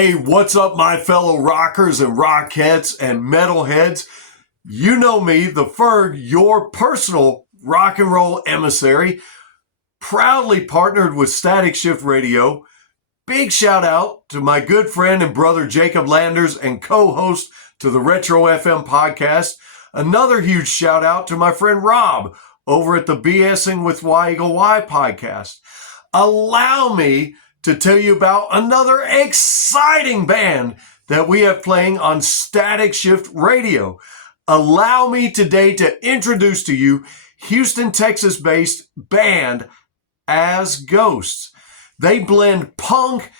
Hey, what's up, my fellow rockers and rockheads and metalheads? You know me, the Ferg, your personal rock and roll emissary, proudly partnered with Static Shift Radio. Big shout out to my good friend and brother Jacob Landers and co-host to the Retro FM podcast. Another huge shout out to my friend Rob over at the ingWithY-Eagle-Y podcast. Allow me to tell you about another exciting band that we have playing on Static Shift Radio. Allow me today to introduce to you Houston, Texas-based band AsGhosts. They blend punk,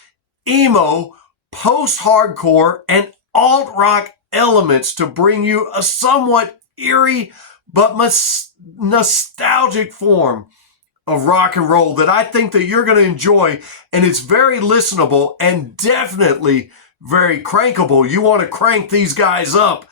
emo, post-hardcore, and alt-rock elements to bring you a somewhat eerie but nostalgic form of rock and roll that I think that you're going to enjoy, and it's very listenable and definitely very crankable. You want to crank these guys up.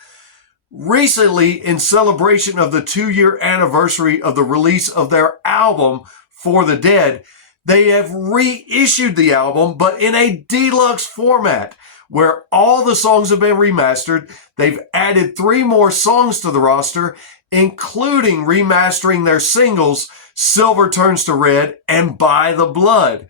Recently, in celebration of the 2-year anniversary of the release of their album, For the Dead, they have reissued the album, but in a deluxe format, where all the songs have been remastered. They've added 3 more songs to the roster, including remastering their singles, Silver Turns to Red and By the Blood.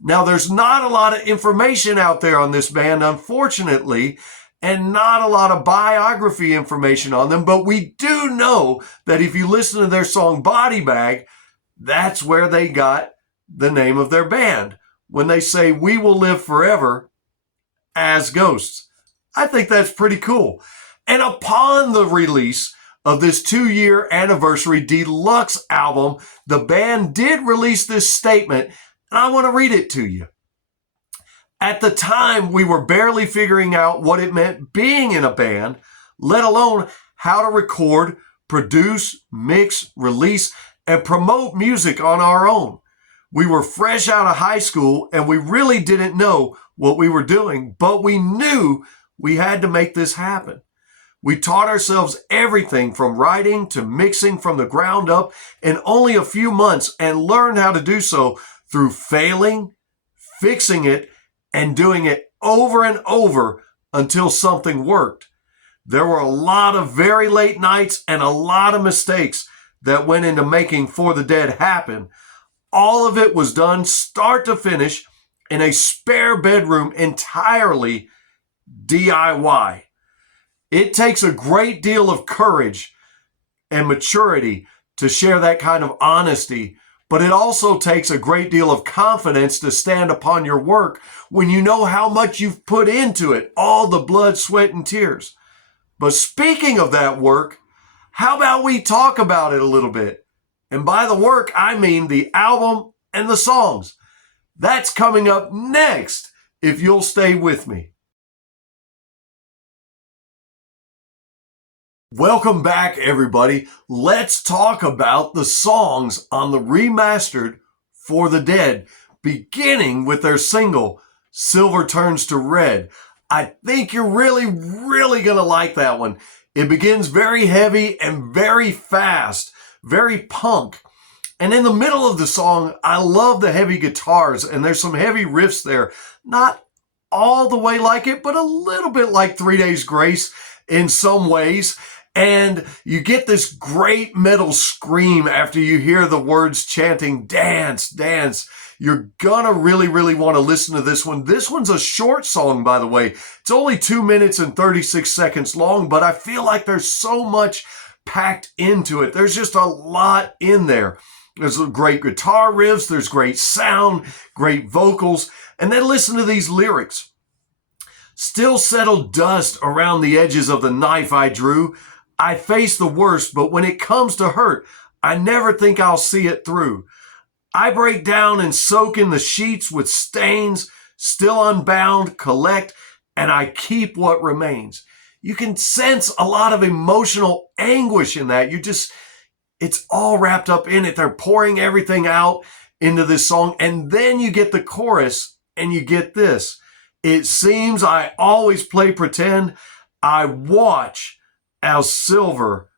Now, there's not a lot of information out there on this band, unfortunately, and not a lot of biography information on them, but we do know that if you listen to their song Body Bag, that's where they got the name of their band, when they say, "We will live forever as ghosts." I think that's pretty cool. And upon the release of this 2-year anniversary deluxe album, the band did release this statement, and I want to read it to you. At the time, we were barely figuring out what it meant being in a band, let alone how to record, produce, mix, release, and promote music on our own. We were fresh out of high school, and we really didn't know what we were doing, but we knew we had to make this happen. We taught ourselves everything from writing to mixing from the ground up in only a few months, and learned how to do so through failing, fixing it, and doing it over and over until something worked. There were a lot of very late nights and a lot of mistakes that went into making For the Dead happen. All of it was done start to finish in a spare bedroom, entirely DIY. It takes a great deal of courage and maturity to share that kind of honesty, but it also takes a great deal of confidence to stand upon your work when you know how much you've put into it, all the blood, sweat, and tears. But speaking of that work, how about we talk about it a little bit? And by the work, I mean the album and the songs. That's coming up next, if you'll stay with me. Welcome back, everybody. Let's talk about the songs on the remastered For the Dead, beginning with their single, Silver Turns to Red. I think you're really going to like that one. It begins very heavy and very fast, very punk. And in the middle of the song, I love the heavy guitars, and there's some heavy riffs there. Not all the way like it, but a little bit like 3 Days Grace in some ways. And you get this great metal scream after you hear the words chanting, "Dance, dance." You're gonna really want to listen to this one. This one's a short song, by the way. It's only 2 minutes and 36 seconds long, but I feel like there's so much packed into it. There's just a lot in there. There's great guitar riffs, there's great sound, great vocals, and then listen to these lyrics. "Still settled dust around the edges of the knife I drew. I face the worst, but when it comes to hurt, I never think I'll see it through. I break down and soak in the sheets with stains, still unbound, collect, and I keep what remains." You can sense a lot of emotional anguish in that. It's all wrapped up in it. They're pouring everything out into this song. And then you get the chorus and you get this. "It seems I always play pretend. I watch as silver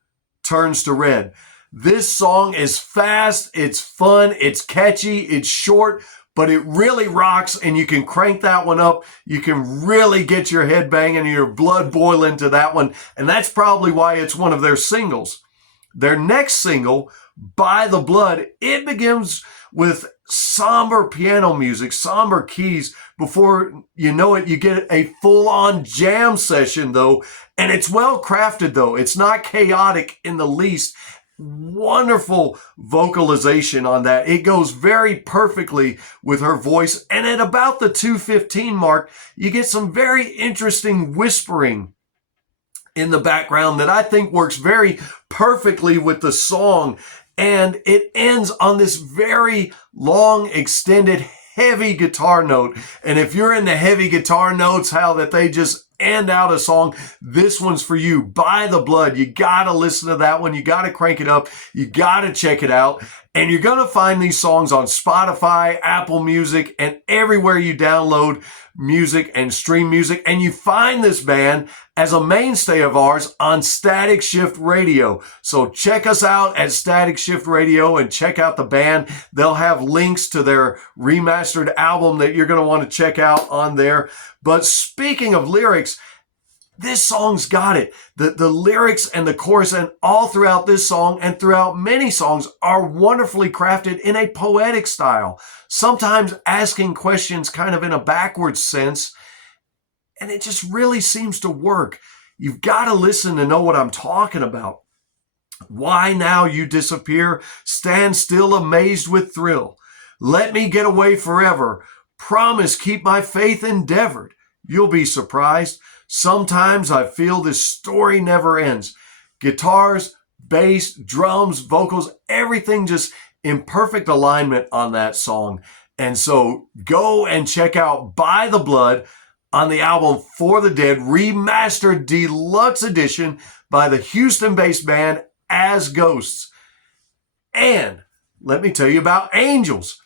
turns to red." This song is fast, it's fun, it's catchy, it's short, but it really rocks, and you can crank that one up. You can really get your head banging and your blood boiling to that one, and that's probably why it's one of their singles. Their next single, By the Blood, it begins with somber piano music, somber keys. Before you know it, you get a full-on jam session, though, and it's well crafted, though. It's not chaotic in the least. Wonderful vocalization on that. It goes very perfectly with her voice, and at about the 2:15 mark, you get some very interesting whispering in the background that I think works very perfectly with the song. And it ends on this very long, extended, heavy guitar note. And if you're in the heavy guitar notes, how that they just end out a song, this one's for you. By the Blood. You got to listen to that one. You got to crank it up. You got to check it out. And you're going to find these songs on Spotify, Apple Music, and everywhere you download music and stream music. And you find this band as a mainstay of ours on Static Shift Radio. So check us out at Static Shift Radio and check out the band. They'll have links to their remastered album that you're going to want to check out on there. But speaking of lyrics, this song's got it. The lyrics and the chorus and all throughout this song and throughout many songs are wonderfully crafted in a poetic style, sometimes asking questions kind of in a backwards sense, and it just really seems to work. You've got to listen to know what I'm talking about. Why now you disappear? Stand still amazed with thrill. Let me get away forever. Promise keep my faith endeavored. You'll be surprised. Sometimes I feel this story never ends. Guitars, bass, drums, vocals, everything just in perfect alignment on that song. And so go and check out By the Blood on the album For the Dead, remastered deluxe edition by the Houston-based band AsGhosts. And let me tell you about Angels.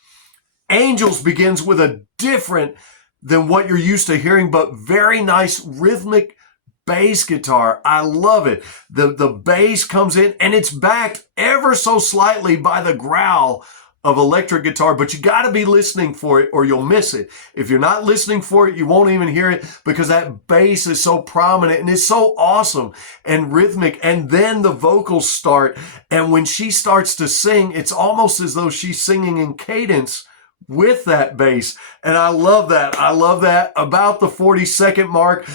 Angels begins with a different than what you're used to hearing, but very nice rhythmic bass guitar. I love it. The bass comes in and it's backed ever so slightly by the growl of electric guitar, but you got to be listening for it or you'll miss it. If you're not listening for it, you won't even hear it because that bass is so prominent and it's so awesome and rhythmic. And then the vocals start, and when she starts to sing, it's almost as though she's singing in cadence with that bass. And I love that. I love that. About the 40-second mark,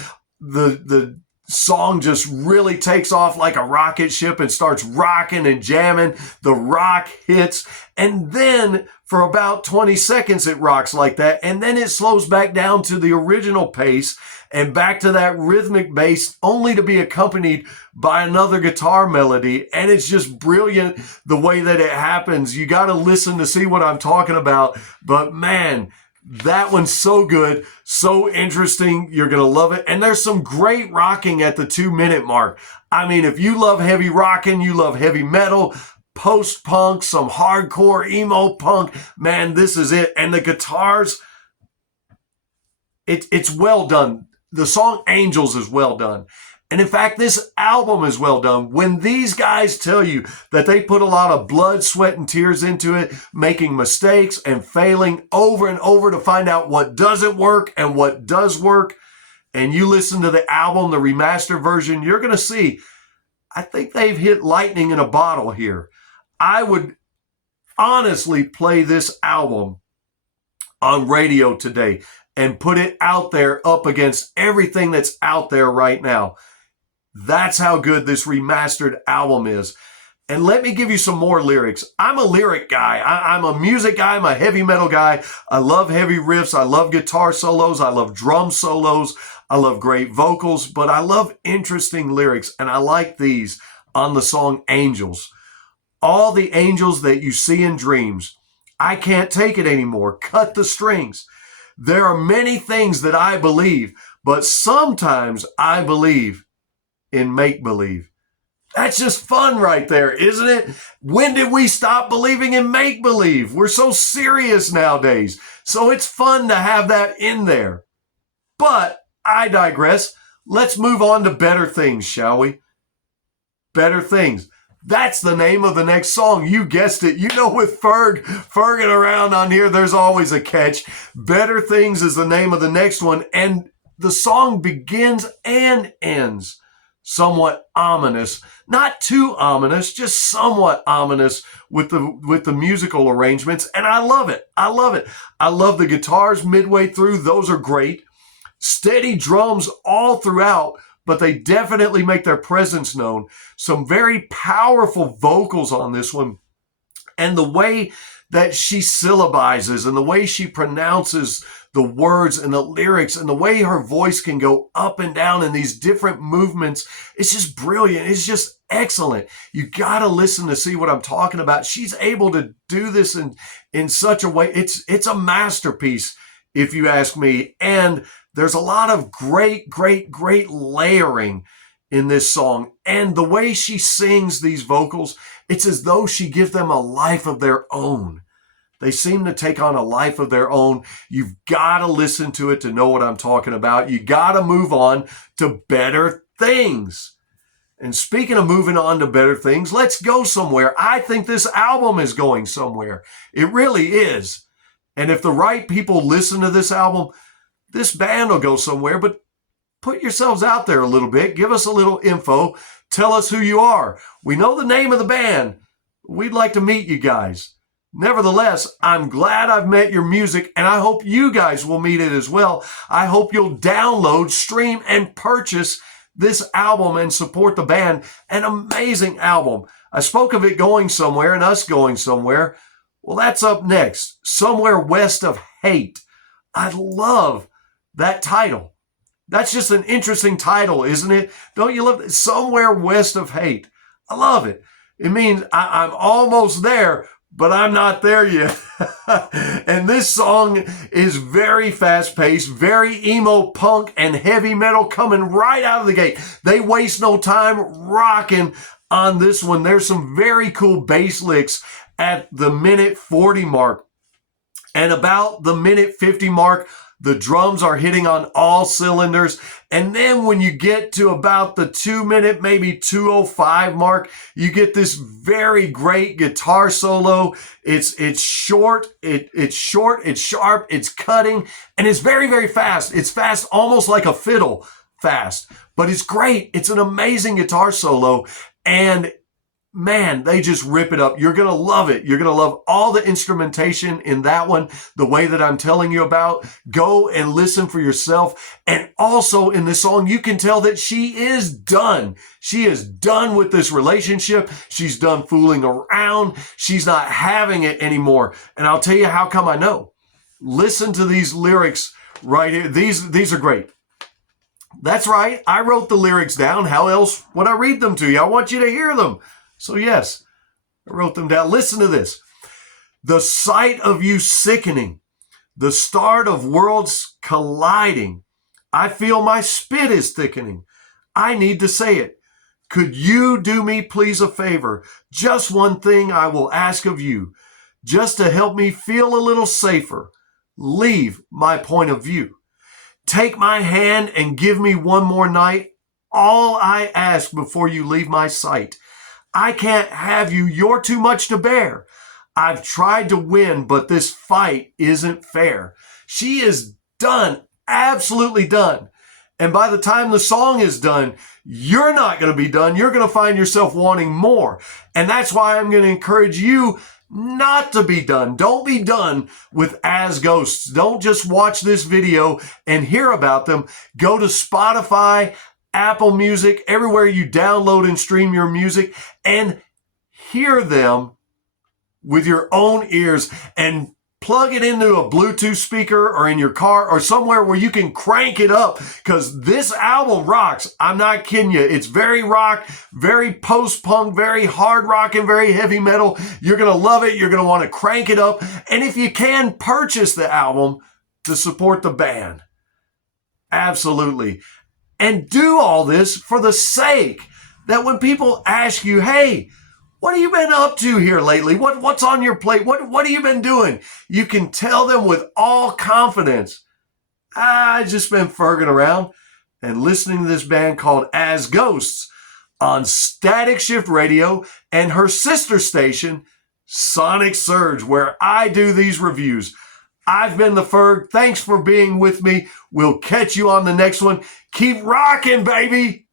the song just really takes off like a rocket ship and starts rocking and jamming. The rock hits, and then for about 20 seconds it rocks like that, and then it slows back down to the original pace and back to that rhythmic bass, only to be accompanied by another guitar melody. And it's just brilliant the way that it happens. You got to listen to see what I'm talking about. But man, that one's so good, so interesting. You're going to love it. And there's some great rocking at the 2-minute mark. I mean, if you love heavy rocking, you love heavy metal, post-punk, some hardcore emo punk, man, this is it. And the guitars, it's well done. The song Angels is well done. And in fact, this album is well done. When these guys tell you that they put a lot of blood, sweat, and tears into it, making mistakes and failing over and over to find out what doesn't work and what does work, and you listen to the album, the remastered version, you're going to see, I think they've hit lightning in a bottle here. I would honestly play this album on radio today and put it out there up against everything that's out there right now. That's how good this remastered album is. And let me give you some more lyrics. I'm a lyric guy. I'm a music guy. I'm a heavy metal guy. I love heavy riffs. I love guitar solos. I love drum solos. I love great vocals, but I love interesting lyrics. And I like these on the song Angels. All the angels that you see in dreams. I can't take it anymore. Cut the strings. There are many things that I believe, but sometimes I believe in make-believe. That's just fun right there, isn't it? When did we stop believing in make-believe? We're so serious nowadays. So it's fun to have that in there. But I digress. Let's move on to better things, shall we? Better things. That's the name of the next song. You guessed it. You know, with Ferging around on here, there's always a catch. Better Things is the name of the next one. And the song begins and ends somewhat ominous. Not too ominous, just somewhat ominous with the musical arrangements. And I love it. I love it. I love the guitars midway through. Those are great. Steady drums all throughout, but they definitely make their presence known. Some very powerful vocals on this one. And the way that she syllabizes and the way she pronounces the words and the lyrics and the way her voice can go up and down in these different movements, it's just brilliant. It's just excellent. You got to listen to see what I'm talking about. She's able to do this in such a way. It's a masterpiece, if you ask me. And there's a lot of great layering in this song. And the way she sings these vocals, it's as though she gives them a life of their own. They seem to take on a life of their own. You've got to listen to it to know what I'm talking about. You got to move on to Better Things. And speaking of moving on to better things, let's go somewhere. I think this album is going somewhere. It really is. And if the right people listen to this album, this band will go somewhere. But put yourselves out there a little bit. Give us a little info. Tell us who you are. We know the name of the band. We'd like to meet you guys. Nevertheless, I'm glad I've met your music, and I hope you guys will meet it as well. I hope you'll download, stream, and purchase this album and support the band. An amazing album. I spoke of it going somewhere and us going somewhere. Well, that's up next. Somewhere West of Hate. I love that title. That's just an interesting title, isn't it? Don't you love it? Somewhere West of Hate. I love it. It means I'm almost there, but I'm not there yet. And this song is very fast-paced, very emo punk and heavy metal coming right out of the gate. They waste no time rocking on this one. There's some very cool bass licks at the minute 40 mark. And about the minute 50 mark, the drums are hitting on all cylinders. And then when you get to about the 2 minute, maybe 2:05 mark, you get this very great guitar solo. It's short, it's sharp, it's cutting, and it's very fast. It's fast, almost like a fiddle fast, but it's great. It's an amazing guitar solo. And man, they just rip it up. You're going to love it. You're going to love all the instrumentation in that one, the way that I'm telling you about. Go and listen for yourself. And also in this song, you can tell that she is done. She is done with this relationship. She's done fooling around. She's not having it anymore. And I'll tell you how come I know. Listen to these lyrics right here. These are great. That's right. I wrote the lyrics down. How else would I read them to you? I want you to hear them. So yes, I wrote them down. Listen to this. The sight of you sickening, the start of worlds colliding. I feel my spit is thickening. I need to say it. Could you do me please a favor? Just one thing I will ask of you, just to help me feel a little safer. Leave my point of view. Take my hand and give me one more night. All I ask before you leave my sight. I can't have you. You're too much to bear. I've tried to win, but this fight isn't fair. She is done, absolutely done. And by the time the song is done, you're not going to be done. You're going to find yourself wanting more. And that's why I'm going to encourage you not to be done. Don't be done with AsGhosts. Don't just watch this video and hear about them. Go to Spotify, Apple Music, everywhere you download and stream your music, and hear them with your own ears and plug it into a Bluetooth speaker or in your car or somewhere where you can crank it up, because this album rocks. I'm not kidding you. It's very rock, very post-punk, very hard rock, and very heavy metal. You're going to love it. You're going to want to crank it up. And if you can, purchase the album to support the band. Absolutely. And do all this for the sake that when people ask you, hey, what have you been up to here lately? What's on your plate? What have you been doing? You can tell them with all confidence, I've just been ferging around and listening to this band called AsGhosts on Static Shift Radio and her sister station, Sonic Surge, where I do these reviews. I've been the Ferg. Thanks for being with me. We'll catch you on the next one. Keep rocking, baby.